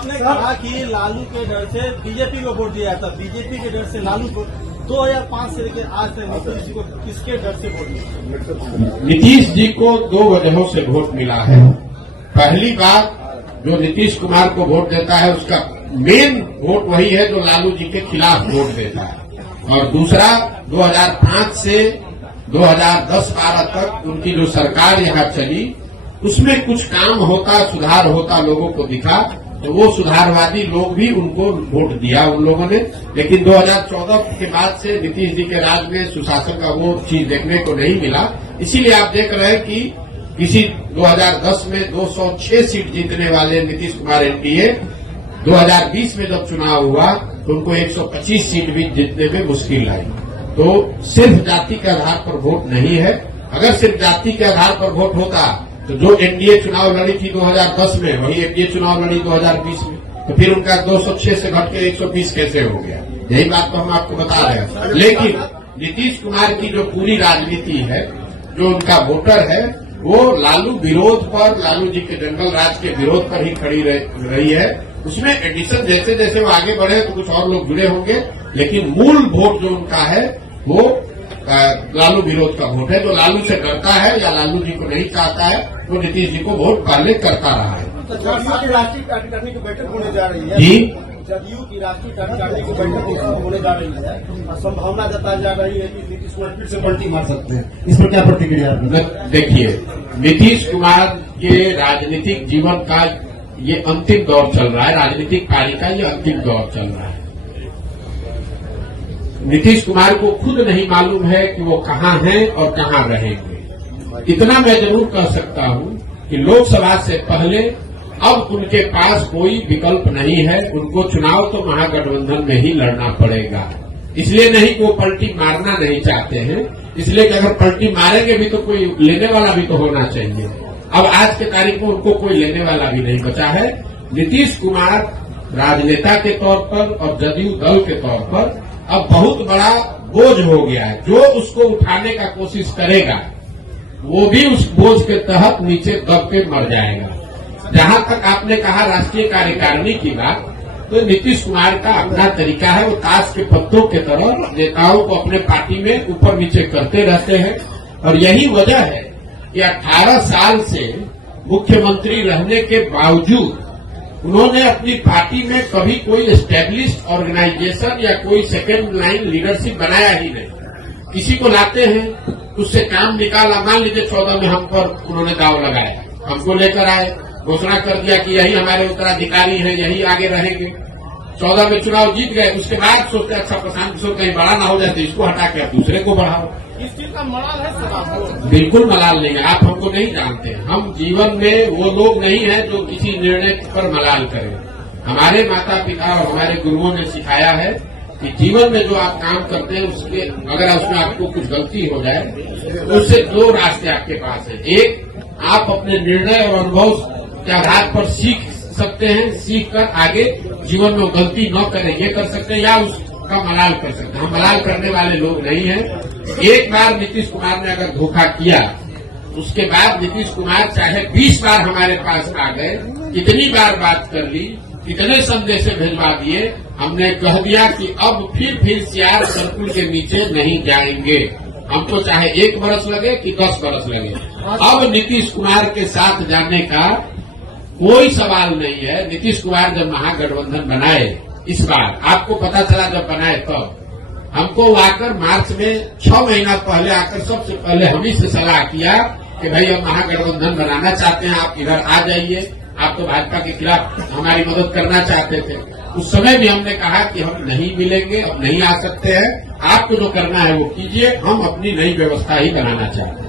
आपने कहा कि लालू के डर से बीजेपी को वोट दिया था, बीजेपी के डर से लालू को 2005 से लेकर आज तक नीतीश जी को किसके डर से वोट मिला? नीतीश जी को दो वजहों से वोट मिला है। पहली बात, जो नीतीश कुमार को वोट देता है उसका मेन वोट वही है जो लालू जी के खिलाफ वोट देता है। और दूसरा, 2005 से 2010-12 तक उनकी जो सरकार यहाँ चली उसमें कुछ काम होता, सुधार होता लोगों को दिखा, तो वो सुधारवादी लोग भी उनको वोट दिया उन लोगों ने। लेकिन 2014 के बाद से नीतीश जी के राज में सुशासन का वो चीज देखने को नहीं मिला। इसीलिए आप देख रहे हैं कि किसी 2010 में 206 सीट जीतने वाले नीतीश कुमार एनडीए 2020 में जब चुनाव हुआ तो उनको 125 सीट भी जीतने में मुश्किल आई। तो सिर्फ जाति के आधार पर वोट नहीं है। अगर सिर्फ जाति के आधार पर वोट होता तो जो एनडीए चुनाव लड़ी थी 2010 में, वही एनडीए चुनाव लड़ी 2020 में, तो फिर उनका 206 से घट के 120 कैसे हो गया? यही बात तो हम आपको बता रहे हैं। लेकिन नीतीश कुमार की जो पूरी राजनीति है, जो उनका वोटर है, वो लालू विरोध पर, लालू जी के जंगल राज के विरोध पर ही खड़ी रही है। उसमें एडिशन जैसे जैसे वो आगे बढ़े तो कुछ और लोग जुड़े होंगे, लेकिन मूल वोट जो उनका है वो लालू विरोध का वोट है। जो लालू से डरता है या लालू जी को नहीं चाहता है वो नीतीश जी को वोट पहले करता रहा है। जदयू की राष्ट्रीय कार्यकारिणी की बैठक होने जा रही है जी, जदयू की राष्ट्रीय कार्यकारिणी की बैठक होने जा रही है और संभावना जताई जा रही है कि नीतीश कुमार फिर से पलटी मार सकते हैं। इस पर क्या प्रतिक्रिया? देखिए, नीतीश कुमार के राजनीतिक जीवन का ये अंतिम दौर चल रहा है, राजनीतिक कार्य का ये अंतिम दौर चल रहा है। नीतीश कुमार को खुद नहीं मालूम है कि वो कहाँ हैं और कहाँ रहेंगे। इतना मैं जरूर कह सकता हूँ कि लोकसभा से पहले अब उनके पास कोई विकल्प नहीं है। उनको चुनाव तो महागठबंधन में ही लड़ना पड़ेगा। इसलिए नहीं कि वो पलटी मारना नहीं चाहते हैं, इसलिए कि अगर पलटी मारेंगे भी तो कोई लेने वाला भी तो होना चाहिए। अब आज के तारीख में उनको कोई लेने वाला भी नहीं बचा है। नीतीश कुमार राजनेता के तौर पर और जदयू दल के तौर पर अब बहुत बड़ा बोझ हो गया है। जो उसको उठाने का कोशिश करेगा वो भी उस बोझ के तहत नीचे दब के मर जाएगा। जहां तक आपने कहा राष्ट्रीय कार्यकारिणी की बात, तो नीतीश कुमार का अपना तरीका है। वो ताश के पत्तों के तरह नेताओं को अपने पार्टी में ऊपर नीचे करते रहते हैं। और यही वजह है कि 18 साल से मुख्यमंत्री रहने के बावजूद उन्होंने अपनी पार्टी में कभी कोई एस्टेब्लिश्ड ऑर्गेनाइजेशन या कोई सेकेंड लाइन लीडरशिप बनाया ही नहीं। किसी को लाते हैं, उससे काम निकाला। मान लीजिए 14 में हम पर उन्होंने दाव लगाया, हमको लेकर आए, घोषणा कर दिया कि यही हमारे उत्तराधिकारी हैं, यही आगे रहेंगे। 14 में चुनाव जीत गए, उसके बाद सोचते अच्छा प्रशांत किशोर कहीं बड़ा ना हो जाए तो इसको हटा के दूसरे को बढ़ाओ। इस चीज का मलाल है सर आपको? बिल्कुल मलाल नहीं है। आप हमको नहीं जानते। हम जीवन में वो लोग नहीं है जो किसी निर्णय पर मलाल करें। हमारे माता पिता और हमारे गुरुओं ने सिखाया है कि जीवन में जो आप काम करते हैं उसके अगर उसमें आपको कुछ गलती हो जाए तो उससे दो रास्ते आपके पास है। एक, आप अपने निर्णय और अनुभव के आधार पर सीख सकते हैं, सीख कर आगे जीवन में गलती न करें ये कर सकते हैं, या उसका मलाल कर सकते हैं। हम मलाल करने वाले लोग नहीं हैं। एक बार नीतीश कुमार ने अगर धोखा किया, उसके बाद नीतीश कुमार चाहे 20 बार हमारे पास आ गए, कितनी बार बात कर ली, कितने संदेश भेजवा दिए, हमने कह दिया कि अब फिर सियार सर्कुल के नीचे नहीं जाएंगे। हमको चाहे 1 बरस लगे कि 10 बरस लगे, अब नीतीश कुमार के साथ जाने का कोई सवाल नहीं है। नीतीश कुमार जब महागठबंधन बनाए, इस बार आपको पता चला जब बनाए तब हमको आकर मार्च में 6 महीना पहले आकर सबसे पहले हम ही से सलाह किया कि भाई हम महागठबंधन बनाना चाहते हैं, आप इधर आ जाइए। आप तो भाजपा के खिलाफ हमारी मदद करना चाहते थे। उस समय भी हमने कहा कि हम नहीं मिलेंगे, अब नहीं आ सकते हैं, आपको जो करना है वो कीजिए, हम अपनी नई व्यवस्था ही बनाना चाहते हैं।